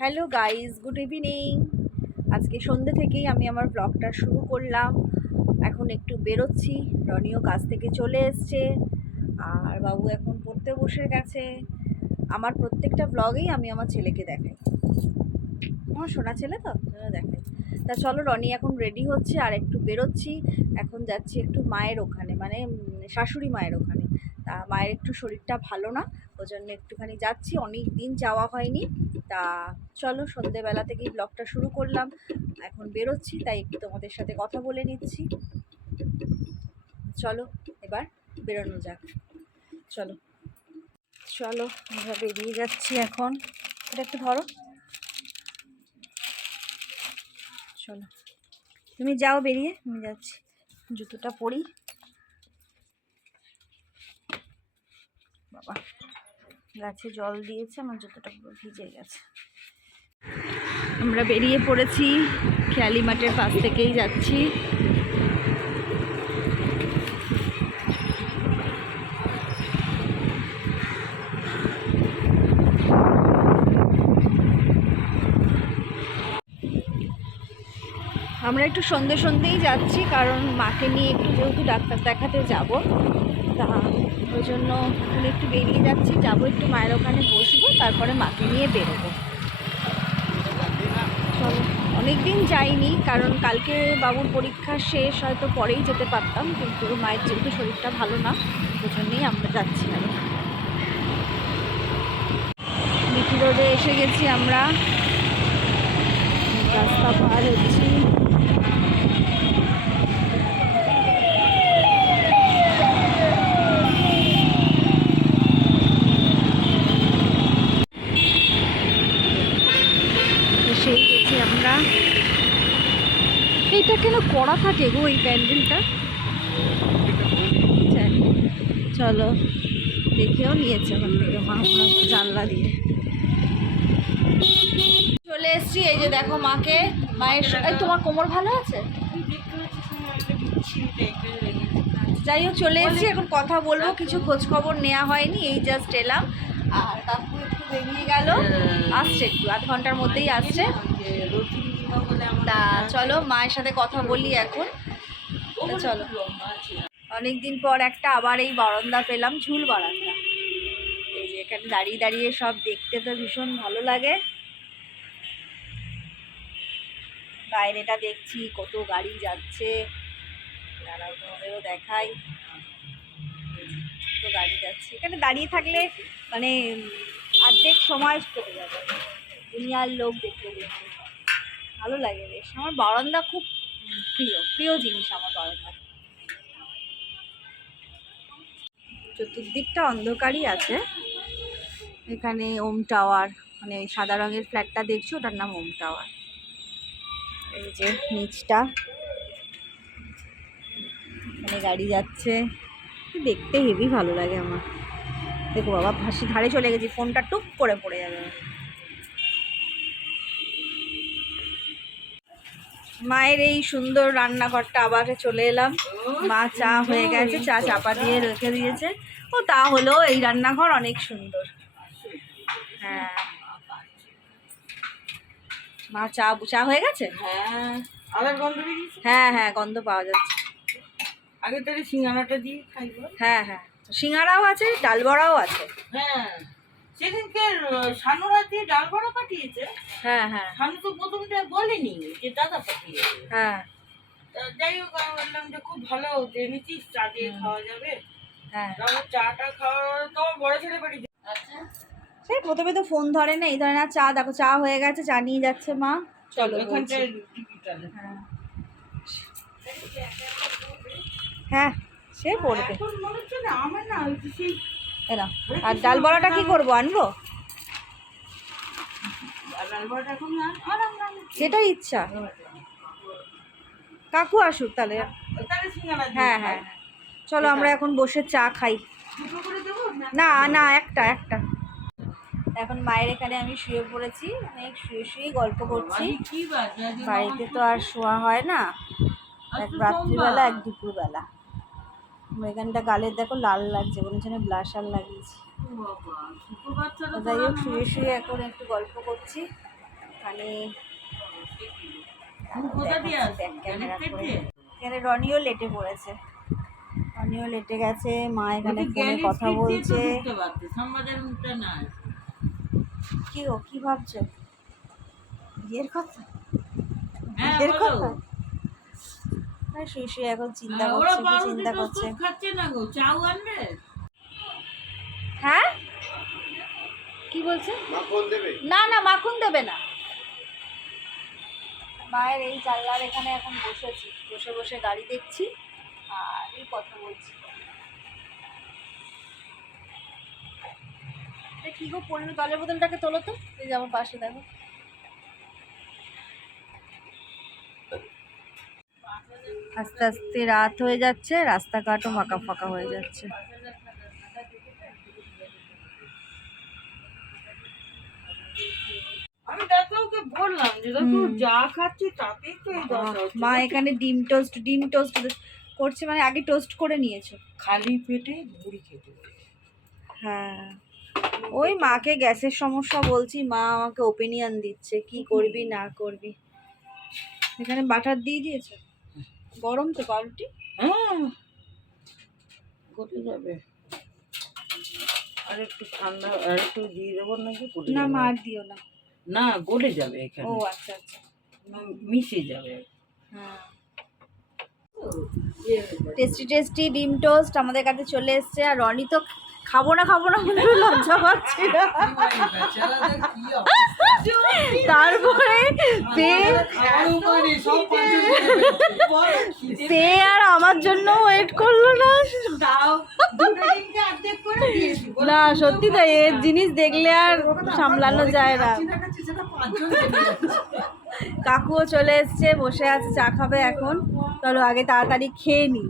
Hello guys good evening. আজকে সন্ধ্যে থেকেই আমি আমার ব্লগটা শুরু করলাম। এখন একটু বেরোচ্ছি, রনিও কাজ থেকে চলে এসছে, আর বাবু এখন পড়তে বসে গেছে। আমার প্রত্যেকটা ব্লগেই আমি আমার ছেলেকে দেখাই। আমার সোনা ছেলে তো? জন্য দেখাই। তা চলো, রনি এখন রেডি হচ্ছে, আর একটু বেরোচ্ছি। এখন যাচ্ছি একটু মায়ের ওখানে মানে শাশুড়ি মায়ের ওখানে। তা মায়ের একটু শরীরটা ভালো না ওই জন্য একটুখানি যাচ্ছি, অনেক দিন যাওয়া হয়নি। তা চলো সন্ধেবেলা থেকেই ব্লগটা শুরু করলাম, এখন বেরোচ্ছি, তাই একটু তোমাদের সাথে কথা বলে নিচ্ছি। চলো এবার বেরোনো যাক। চলো। চলো, আমরা বেরিয়ে যাচ্ছি এখন। এটা একটু ধরো। চলো। তুমি যাও বেরিয়ে, আমি যাচ্ছি। জুতোটা পরি। বাবা। গাছে জল দিয়েছে, আমার জুতোটা পুরো ভিজে গেছে। আমরা বেরিয়ে পড়েছি, খেয়ালি মাঠের পাশ থেকেই যাচ্ছি। আমরা একটু সন্ধে সন্ধেই যাচ্ছি, কারণ মাকে নিয়ে একটু যেহেতু ডাক্তার দেখাতে যাব, তা ওই জন্য এখন একটু বেরিয়ে যাচ্ছি, যাব একটু মায়ের ওখানে বসবো, তারপরে মাকে নিয়ে বেরোবো। চলো অনেক দিন যাইনি, কারণ কালকে বাবুর পরীক্ষা শেষ, হয়তো পরেই যেতে পারতাম, কিন্তু মায়ের যেহেতু শরীরটা ভালো না ওই জন্যেই আমরা যাচ্ছি না। বিটি রোডে এসে গেছি আমরা। রাস্তা পার হচ্ছি। আমরা এইটা কেন করা থাকে গো এই প্যান্ডেলটা? চলো, দেখেও নিয়েছে ওখান থেকে জানলা দিয়ে। চলে এসছি, এই যে দেখো মাকে। মায়ের তোমার কোমর ভালো আছে? যাই হোক, চলে এসেছি, এখন কথা বলব, কিছু খোঁজ খবর নেওয়া হয়নি, এই জাস্ট এলাম। আর কাকু একটু বেরিয়ে গেল। আসছে একটু, আধ ঘণ্টার মধ্যেই আসছে। তা চলো মায়ের সাথে কথা বলি এখন। চলো। অনেকদিন পর একটা আবার এই বারান্দা পেলাম, ঝুল বারান্দা। এই যে এখানে দাঁড়িয়ে দাঁড়িয়ে সব দেখতে তো ভীষণ ভালো লাগে। বাইরেটা দেখছি, কত গাড়ি যাচ্ছে। দাঁড়াও তোমাদেরও দেখাই। কত গাড়ি যাচ্ছে। এখানে দাঁড়িয়ে থাকলে মানে অর্ধেক সময় কেটে যাবে। দুনিয়ার লোক দেখতে দেখতে ভালো লাগে বেশ। আমার বারান্দা খুব প্রিয় প্রিয় জিনিস আমার বারান্দা চতুর্দিকটা অন্ধকারই আছে। এখানে ওম টাওয়ার মানে ওই সাদা রঙের ফ্ল্যাটটা দেখছ, ওটার নাম ওম টাওয়ার। এই যে নিচটা। এখানে গাড়ি যাচ্ছে। দেখতে হেভি ভালো লাগে আমার। দেখো বাবা ফাঁসি ধারে চলে গেছি, ফোনটা টুক করে পড়ে যাবে। মায়ের এই সুন্দর রান্নাঘরটা আবার চলে এলাম। মা চা হয়ে গেছে চা চাপা দিয়ে রেখে দিয়েছে। ও তা হলো এই রান্নাঘর অনেক সুন্দর। হ্যাঁ। মা চা চা হয়ে গেছে? হ্যাঁ। হ্যাঁ হ্যাঁ গন্ধ পাওয়া যাচ্ছে। আগে তাহলে সিঙ্গানাটা দিয়ে খাইব। হ্যাঁ হ্যাঁ। সিঙ্গারাও আছে ডাল বড়াও আছে। হ্যাঁ। সেদিনকে সানুরা দিয়ে ডাল বড়া পাঠিয়েছে। হ্যাঁ হ্যাঁ। সানু তো প্রথমটা বলেনি যে দাদা পাঠিয়েছে হ্যাঁ। তা যাই হোক আমি বললাম যে খুব ভালো এনেছিস চা দিয়ে খাওয়া যাবে। হ্যাঁ। চাটা খাওয়া তো বড় ছেলে আচ্ছা। সেই প্রথমে তো ফোন ধরে না এই ধরে না চা দেখো চা হয়ে গেছে চা নিয়ে যাচ্ছে মা। চলো। হ্যাঁ। হ্যাঁ সে পড়বে। এখন মনে হচ্ছে না আমার না সেই আর ডাল বড়াটা কি করব আনব? যেটা ইচ্ছা। কাকু আসুক তাহলে। হ্যাঁ হ্যাঁ। চলো আমরা এখন বসে চা খাই। না না একটা একটা। এখন মায়ের এখানে আমি শুয়ে পড়েছি। অনেক শুয়ে শুয়ে গল্প করছি। বাড়িতে তো আর শোয়া হয় না। এক রাত্রিবেলা এক দুপুরবেলা। এখানটা গালের দেখো লাল লাগছে মনে হচ্ছে ব্লাশার লাগিয়েছি। যাই হোক শুয়ে শুয়ে এখন একটু গল্প করছি। থেকে এখানে রনিও লেটে পড়েছে। রনিও লেটে গেছে মা এখানে ফোনে কথা বলছে। কি ও কি ভাবছ? বিয়ের কথা? হ্যাঁ বিয়ের কথা? শুয়ে শুয়ে এখন চিন্তা হ্যাঁ, করছে কি চিন্তা করছে? খাচ্ছে না গো চাউ আনবে? হ্যাঁ? কি বলছে? মাখন দেবে। না না মাখন দেবে না। মায়ের এই জানলার এখানে এখন বসেছি বসে বসে গাড়ি দেখছি আর এই কথা বলছি। এটা কি গো পড়ল জলের বোতলটাকে তোলো তো। এই যে আমার পাশে দেখো। আস্তে আস্তে রাত হয়ে যাচ্ছে রাস্তাঘাটও ফাঁকা ফাঁকা হয়ে যাচ্ছে। মা এখানে ডিম টোস্ট ডিম টোস্ট করছে মানে আগে টোস্ট করে নিয়েছো। খালি পেটে মুড়ি খেতে হ্যাঁ। ওই মাকে গ্যাসের সমস্যা বলছি মা আমাকে ওপিনিয়ন দিচ্ছে কি করবি না করবি। এখানে বাটার দিয়ে দিয়েছ? গরম তো পাউরুটি হ্যাঁ গলে যাবে। আর একটু ঠান্ডা আর একটু দিয়ে দেবো নাকি? না। মা আর দিও না। না গলে যাবে এখানে। ও আচ্ছা আচ্ছা। মিশে যাবে। হ্যাঁ। টেস্টি টেস্টি ডিম টোস্ট আমাদের কাছে চলে এসছে। আর রনি তো খাব না খাব না বলে লজ্জা পাচ্ছি তারপরে সে আর আমার জন্য ওয়েট করল না। না, সত্যি তাই এর জিনিস দেখলে আর সামলানো যায় না। কাকুও চলে এসছে, বসে আছে, চা খাবে এখন। চলো আগে তাড়াতাড়ি খেয়ে নি।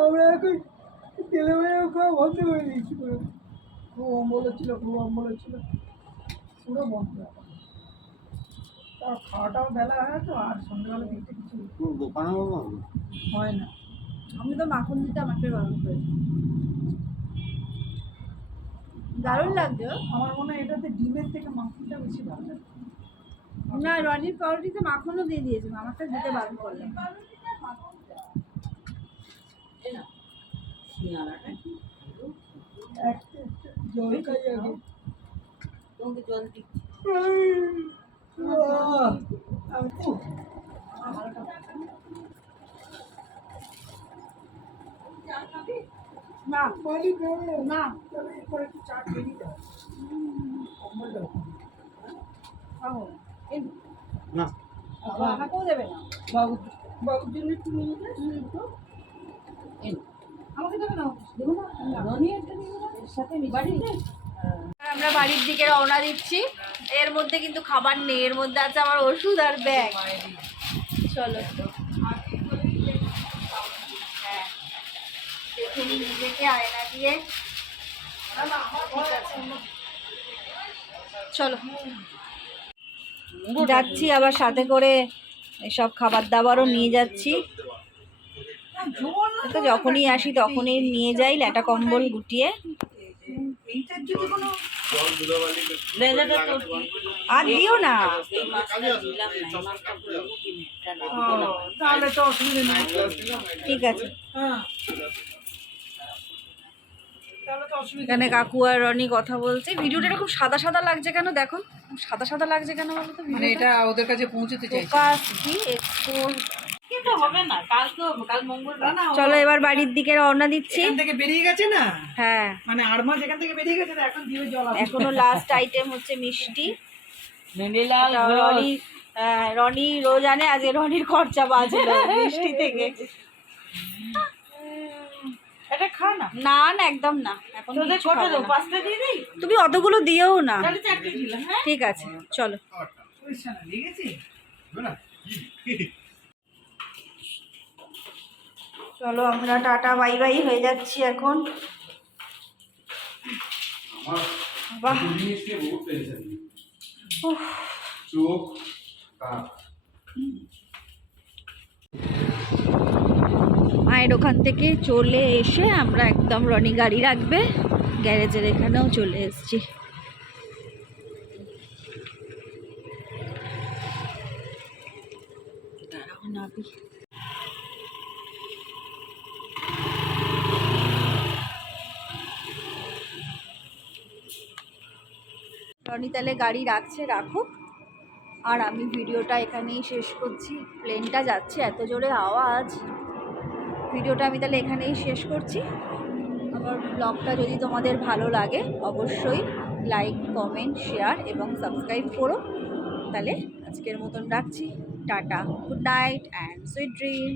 আমরা এখন তেলে মেয়ে খাওয়া বন্ধ করে খুব অম্বল হচ্ছিল খুব অম্বল হচ্ছিল। পুরো বন্ধ। তার খাওয়াটাও বেলা হয় তো আর সন্ধ্যাবেলা দিকটা কিছু দোকানে হয় না। আমি তো মাখন দিতে আমাকে গরম করেছি। দারুণ লাগছে আমার মনে হয় এটাতে ডিমের থেকে মাখনটা বেশি ভালো লাগে। না রনির পাউরুটিতে মাখনও দিয়ে দিয়েছে আমারটা দিতে বারণ করলাম সিঙ্গারাটা কি? জল খাই আগে তোমাকে জল দিচ্ছি না মালিক হবে। না তবে এরপর একটু চা খেয়ে হবে। কম্বলটা ওখানে। খাব না। আমাকেও দেবে না বাবু বাবুর জন্য একটু নিয়ে যাস একটু আমরা বাড়ির দিকে রওনা দিচ্ছি। এর মধ্যে কিন্তু খাবার নেই এর মধ্যে আছে আমার ওষুধ আর ব্যাগ। চলো। হ্যাঁ। দেখে নিই নিজেকে আয়না দিয়ে। চলো। যাচ্ছি আবার সাথে করে এসব খাবার দাবারও নিয়ে যাচ্ছি। তো যখনই আসি তখনই নিয়ে যাই ল্যাটা কম্বল গুটিয়ে? আর দিও না। ঠিক আছে। এখানে কাকু আর রনি কথা বলছে। ভিডিওটা এরকম সাদা সাদা লাগছে কেন? দেখো। সাদা সাদা লাগছে কেন বলো তো মানে এটা ওদের কাছে পৌঁছতে ফোকাস কি এক্সপোজ কিন্তু হবে না কালকে কাল মঙ্গলবার না চলো এবার বাড়ির দিকে রওনা দিচ্ছি। এখান থেকে বেরিয়ে গেছে না? হ্যাঁ। মানে আট মাস এখান থেকে বেরিয়ে গেছে এখন দিয়ে জল এখনও লাস্ট আইটেম হচ্ছে মিষ্টি। রনি হ্যাঁ, রনি রোজ আনে আজকে রনির খরচা বাঁচলো মিষ্টি থেকে। এটা খা না। না না একদম না। এখন ছোট খাব পাঁচটা দিয়ে দিই? তুমি অতগুলো দিও না। তাহলে চারটে দিলাম হ্যাঁ? ঠিক আছে চলো। না, চলো আমরা টাটা বাই বাই হয়ে যাচ্ছি এখন। বাহ। মায়ের ওখান থেকে চলে এসে আমরা একদম রনি গাড়ি রাখবে। গ্যারেজের এখানেও চলে এসছি। দাঁড়াও রনি তাহলে গাড়ি রাখছে, রাখুক। আর আমি ভিডিওটা এখানেই শেষ করছি। প্লেনটা যাচ্ছে, এত জোরে আওয়াজ। ভিডিওটা আমি তাহলে এখানেই শেষ করছি। আমার ব্লগটা যদি তোমাদের ভালো লাগে, অবশ্যই লাইক, কমেন্ট, শেয়ার এবং সাবস্ক্রাইব করো। তাহলে আজকের মতন রাখছি। Tata, good night and sweet dream.